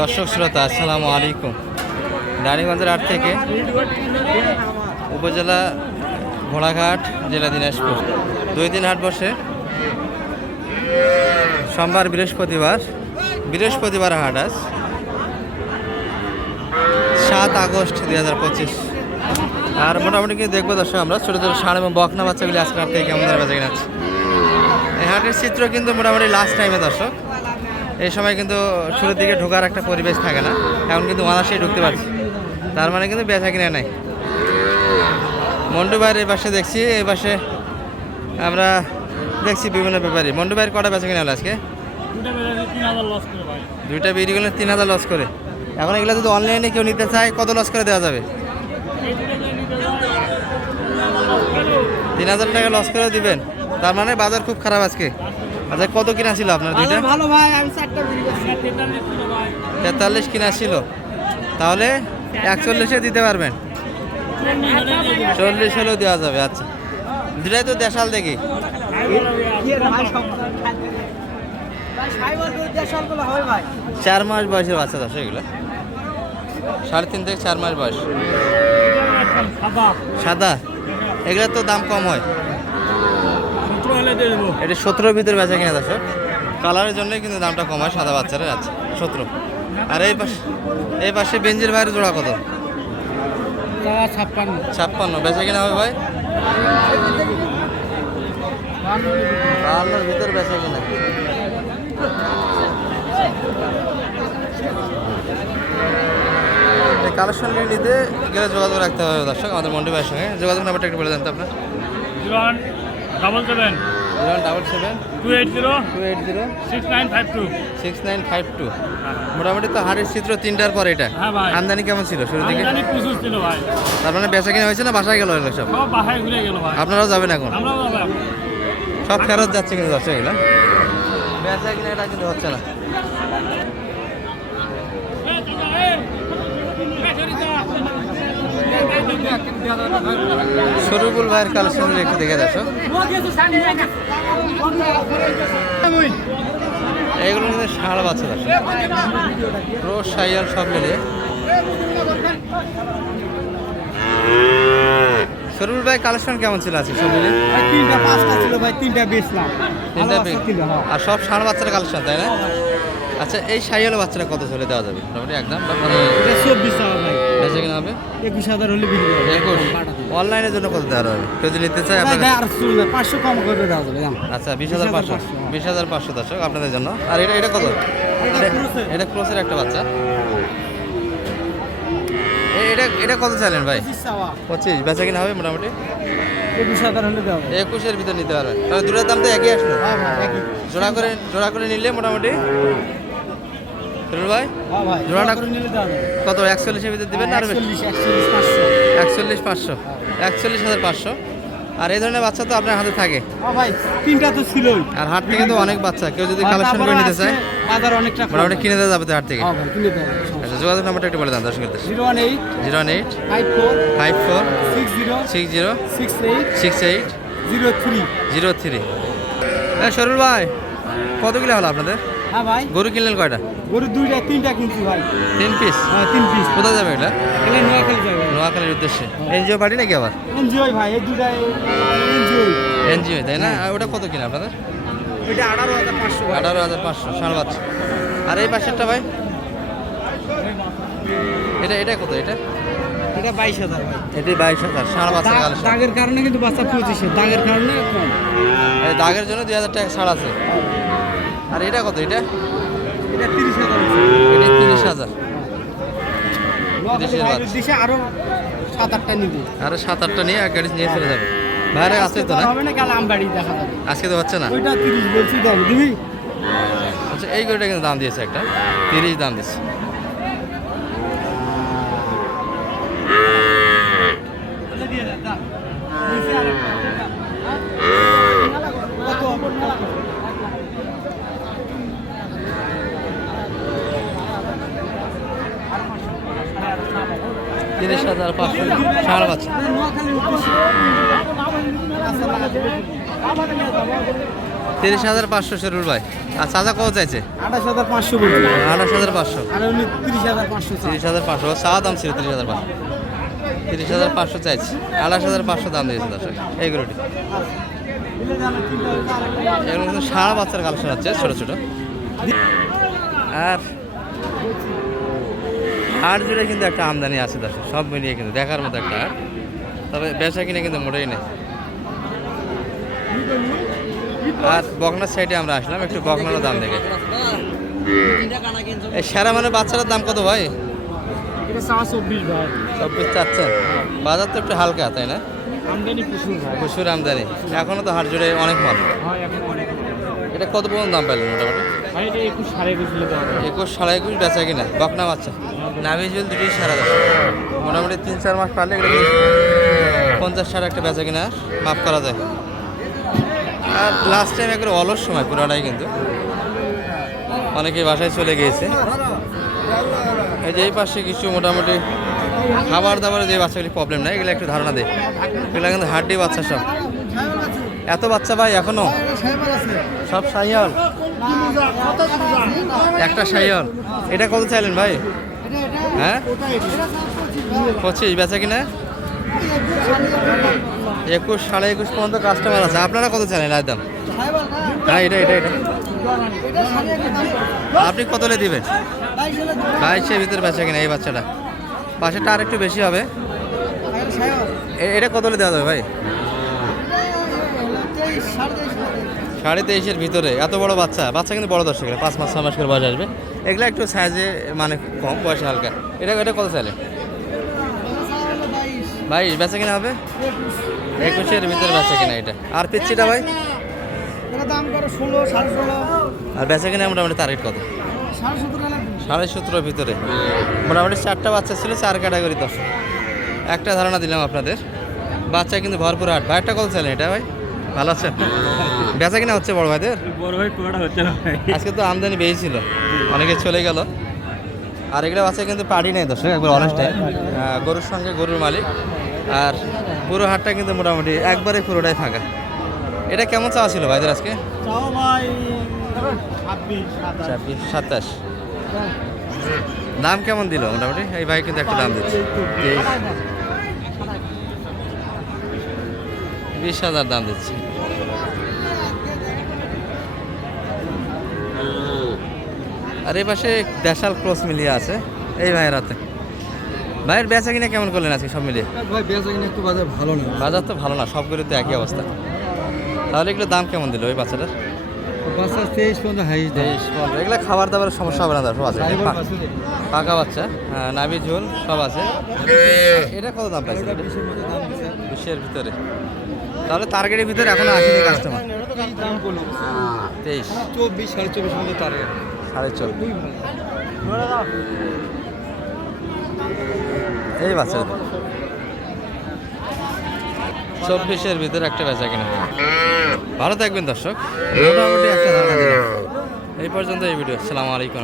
দর্শক শ্রোতা আসসালামু আলাইকুম। রানীগঞ্জের হাট থেকে উপজেলা ঘোড়াঘাট জেলা দিনাজপুর। দুই দিন হাট বসে। সোমবার বৃহস্পতিবার। বৃহস্পতিবার হাট আজ। সাত আগস্ট দুই হাজার পঁচিশ। আর মোটামুটি কিন্তু দেখব দর্শক আমরা ছোটো ছোটো ষাঁড় এবং বকনা বাচ্চাগুলি আজকে হাট থেকে কেমন কিনা আছে এই হাটের চিত্র কিন্তু মোটামুটি লাস্ট টাইমে দর্শক। এই সময় কিন্তু শুরুর দিকে ঢোকার একটা পরিবেশ থাকে না এখন কিন্তু অনাসেই ঢুকতে পারছি। তার মানে কিন্তু বেচা কিনে নাই। মন্ডু ভাইয়ের এই পাশে দেখছি এই পাশে আমরা দেখছি বিভিন্ন ব্যাপারে। মন্ডু ভাইয়ের কটা বেচা কিনে হলো আজকে? দুইটা বিক্রি করলে তিন হাজার লস করে। এখন এগুলো যদি অনলাইনে কেউ নিতে চায় কত লস করে দেওয়া যাবে? তিন হাজার টাকা লস করে দিবেন। তার মানে বাজার খুব খারাপ আজকে। আচ্ছা কত কিনা ছিল আপনার দুইটা? ভালো ভাই আমি চারটা বিক্রি করছি। তেতাল্লিশ কিনা ছিল। তাহলে একচল্লিশে দিতে পারবেন। চল্লিশ হলেও দেওয়া যাবে আচ্ছা। দুটাই তো দেশাল দেখি। চার মাস বয়সের বাচ্চা দশ এগুলো। সাড়ে তিন থেকে চার মাস বয়স। সাদা। এগুলো তো দাম কম হয়। এটা সতেরোর ভিতরে বেচা কিনা দশ কালারের জন্যই কিন্তু দামটা কম হয় সাদা বাচ্চারা আচ্ছা সতেরো। আর এই পাশে এই পাশে বেঞ্জির বাইরে জোড়া কত? ছাপ্পান্ন। ছাপ্পান্ন। বেচা কিনা হবে ভাই? বাহান্নর ভিতরে বেচা কিনা। এই কালেকশন নিতে গেলে যোগাযোগ রাখতে হবে দর্শক আমাদের মন্ডি ভাইয়ের সঙ্গে। যোগাযোগ নাম্বারটা একটু বলে দেন তো আপনার। Double seven zero double seven two eight zero two eight zero six nine five two six nine five two মোটামুটি তো হাড়ের চিত্র তিনটার পর এটা। হ্যাঁ আমদানি কেমন ছিল শুরু ছিল ভাই। তার মানে বেচা কিনা হয়েছে না বাসায় গেল এগুলো সব? সব বাসায় ঘুরে গেল ভাই। আপনারাও যাবেন এখন? সব ফেরত যাচ্ছে কিন্তু যাচ্ছে এগুলো? বেচা কিনা এটা কিন্তু হচ্ছে না। সরুবুল ভাইয়ের কালেকশন একটু দেখে দেখো। এগুলো কিন্তু ষাঁড় বাচ্চা রোজ সাইয়াল সব মিলে। সরুবুল ভাই কালেকশন কেমন ছিল আছে সব ভাই তিনটা পাঁচটা ছিল ভাই তিনটা বেচলাম। তিনটা হ্যাঁ। আর সব ষাঁড় বাচ্চার কালেকশন তাই না? আচ্ছা এই সাইয়াল বাচ্চারা কত চলে দেওয়া যাবে? মোটামুটি একদম চব্বিশ বেঁচে কিনা হবে? একুশ হাজার হলে বিক্রি করব একুশ? অনলাইনের জন্য কত দেওয়া হবে কেউ যদি নিতে চায় আর চলবে, পাঁচশো কম করে দেওয়া যাবে আচ্ছা বিশ হাজার পাঁচশো। বিশ হাজার পাঁচশো দর্শক আপনাদের জন্য। আর এটা এটা কত? এটা- ক্রসের। একটা বাচ্চা। এটা এটা কত চাইলেন ভাই? পঁচিশ বেচা কিনা হবে মোটামুটি? একুশ হাজার হলে দেওয়া একুশের ভিতর নিতে পারবেন। তাহলে দুটোর দাম তো একই আসলো। হ্যাঁ একই। জোড়া করে জোড়া করে নিলে মোটামুটি রুল ভাই? হ্যাঁ জোড়াটা- কত একচল্লিশের ভিতর দিবেন আর একচল্লিশ পাঁচশো। একচল্লিশ হাজার পাঁচশো। আর এই ধরনের বাচ্চা তো আপনার হাতে থাকে। হ্যাঁ ভাই তিনটা তো ছিলই। আর হাট থেকে তো অনেক বাচ্চা কেউ যদি কালেকশন করে নিতে চায় বাজার অনেকটা। মোটামুটি কিনে দেওয়া যাবে হাট থেকে। হ্যাঁ আচ্ছা যোগাযোগ নাম্বারটা একটু বলে দেন দর্শকদের। Zero one eight zero one eight five four five four six zero six zero six eight six eight zero three. Zero three. হ্যাঁ সরুল ভাই কত কিলো হলো আপনাদের? হ্যাঁ ভাই। গরু কিনলেন কয়টা? গরু দুইটা তিনটা কিনছি ভাই। তিন পিস হ্যাঁ তিন পিস কোথায় যাবে এটা? এগুলো নিয়ে খেলে যাবে। নোয়াখালীর উদ্দেশ্যে। এনজিও পার্টি নাকি আবার? এনজয় ভাই এই দুটা এনজয় এনজিও তাই না? ওটা কত কিনা আপনাদের? ওইটা আঠারো হাজার পাঁচশো আঠারো হাজার পাঁচশো ষাঁড় বাচ্চা। আর এই পাশেরটা ভাই? এটা এটা কত এটা? এটা বাইশ হাজার এটি বাইশ হাজার বাচ্চা দাগ- দাগের কারণে কিন্তু বাচ্চা পঁচিশে দাগের কারণে দাগের জন্য দুই হাজার টাকা ছাড় আছে। আর এটা কত? এটা? এটা তিরিশ হাজার। এটা তিরিশ আরও সাত আটটা নিবি। আর সাত আটটা নিয়ে এক গাড়ি নিয়ে চলে যাবে। বাইরে আছে তো না? হবে না কাল আমবাড়ি দেখা যাবে। আজকে তো হচ্ছে না? ওইটা তিরিশ বলছি দাম দিবি? আচ্ছা এই গাড়িটা কিন্তু দাম দিয়েছে একটা। তিরিশ দাম দিচ্ছে তিরিশ হাজার পাঁচশো ষাঁড় বাচ্চা তিরিশ হাজার পাঁচশো শুরুর ভাই। আর চাচা কত চাইছে? আঠাশ হাজার পাঁচশো আঠাশ হাজার পাঁচশো। তিরিশ হাজার পাঁচশো তিরিশ হাজার পাঁচশো। চাওয়া দাম ছিল তিরিশ হাজার পাঁচশো। তিরিশ হাজার পাঁচশো চাইছি। আঠাশ হাজার পাঁচশো দাম দিয়েছে দর্শক। এইগুলোটি এগুলো কিন্তু সারা বাচ্চার কালেকশন আছে ছোটো ছোটো। আর হাট জুড়ে কিন্তু একটা আমদানি আছে দর্শক সব মিলিয়ে কিন্তু দেখার মতো একটা হাট তবে বেচা কিনে কিন্তু মোটেই নেই। আর বকনার সাইডে আমরা আসলাম একটু বকনারও দাম দেখে। এই সেরা মানে বাচ্চাটার দাম কত ভাই? চব্বিশ চাচ্ছেন। বাজার তো একটু হালকা তাই না? প্রচুর আমদানি। এখনও তো হাট জুড়ে অনেক মাল। অনেক এটা কত পর্যন্ত দাম পাইলেন মোটামুটি? একুশ সাড়ে একুশ বেচা কিনা? বকনা বাচ্চা? নাভি জুল দুটি সারা দশ। মোটামুটি তিন চার মাস পারলে এগুলো পঞ্চাশ সাড়ে একটা বেচা কিনা মাফ করা যায়। আর লাস্ট টাইম একবার অলস সময় পুরোটাই কিন্তু। অনেকেই বাসায় চলে গিয়েছে। এই যে এই পাশে কিছু মোটামুটি খাবার দাবারের যে বাচ্চাগুলি প্রবলেম নাই এগুলো একটু ধারণা দেয় এগুলো কিন্তু হাড্ডি বাচ্চা সব। এত বাচ্চা ভাই এখনও? সব সাইয়াল। একটা সাইয়াল। এটা কত চাইলেন ভাই? হ্যাঁ? পঁচিশ, বেচা কিনা? একুশ, সাড়ে একুশ পর্যন্ত কাস্টমার আছে। আপনারা কত চাইলেন একদম হ্যাঁ এটা এটা এটা। আপনি কত হলে দিবেন? বাইশের ভিতরে বেচা কিনা এই বাচ্চাটা। পাশেরটা আর একটু বেশি হবে। এটা কত হলে দেওয়া যাবে ভাই? সাড়ে তেইশের ভিতরে, এত বড় বাচ্চা? বাচ্চা কিন্তু বড় দর্শক পাঁচ মাস ছ মাস করে বয়স আসবে। এগুলো একটু সাইজে মানে কম, বয়স হালকা। এটা এটা কত চাইলে ভাই বেচা কিনা হবে? একুশের ভিতরে বেচা কিনা এটা। আর পিচ্ছিটা ভাই? আর বেচা কিনা মোটামুটি টার্গেট কত? সাড়ে সতেরো ভিতরে। মোটামুটি চারটা বাচ্চা ছিল, চার ক্যাটাগরি দশ একটা ধারণা দিলাম আপনাদের। বাচ্চা কিন্তু ভরপুর আট একটা কত চাইলেন এটা ভাই? ভালো আছেন? বেচা কিনা হচ্ছে বড় ভাইদের? বড় ভাই কোয়াটা হচ্ছে না আজকে তো আমদানি বেশি ছিল। অনেকে চলে গেল। আর এগুলো বাচ্চা কিন্তু পাড়ি নেই দর্শক একবার অনেস্ট গরুর সঙ্গে গরুর মালিক। আর পুরো হাটটা কিন্তু মোটামুটি একবারে পুরোটাই ফাঁকা। এটা কেমন চাওয়া ছিল ভাইদের আজকে? ছাব্বিশ সাতাশ। দাম কেমন দিল মোটামুটি? এই ভাই কিন্তু একটা দাম দিচ্ছে তেইশ বিশ হাজার দাম দিচ্ছি। আর এই পাশে দেশাল ক্রস মিলিয়ে আছে এই ভাইয়ের হাতে। ভাইয়ের বেচা কিনা কেমন করলেন আজকে সব মিলিয়ে? ভাই বেচা কিনা একটু বাজার ভালো না। বাজার তো ভালো না সবগুলো তো একই অবস্থা। তাহলে এগুলো দাম কেমন দিল ওই বাচ্চাটার? বাচ্চা তেইশ পর্যন্ত হাইস তেইশ পনেরো এগুলো খাবার দাবারের সমস্যা হবে না সব আছে। পাকা বাচ্চা হ্যাঁ নাভি ঝোল সব আছে। এটা কত দাম পাইছে? বিশের ভিতরে। তাহলে টার্গেটের ভিতরে এখন আসেনি কাস্টমার দাম তেইশ। চব্বিশ সাড়ে চব্বিশ মধ্যে টার্গেট সাড়ে চোদ্দ এই বাচ্চা চব্বিশের ভিতরে একটা বেচা কিনা ভালো থাকবেন দর্শক। মোটামুটি একটা ধারণা এই পর্যন্ত এই ভিডিও। আসসালামু আলাইকুম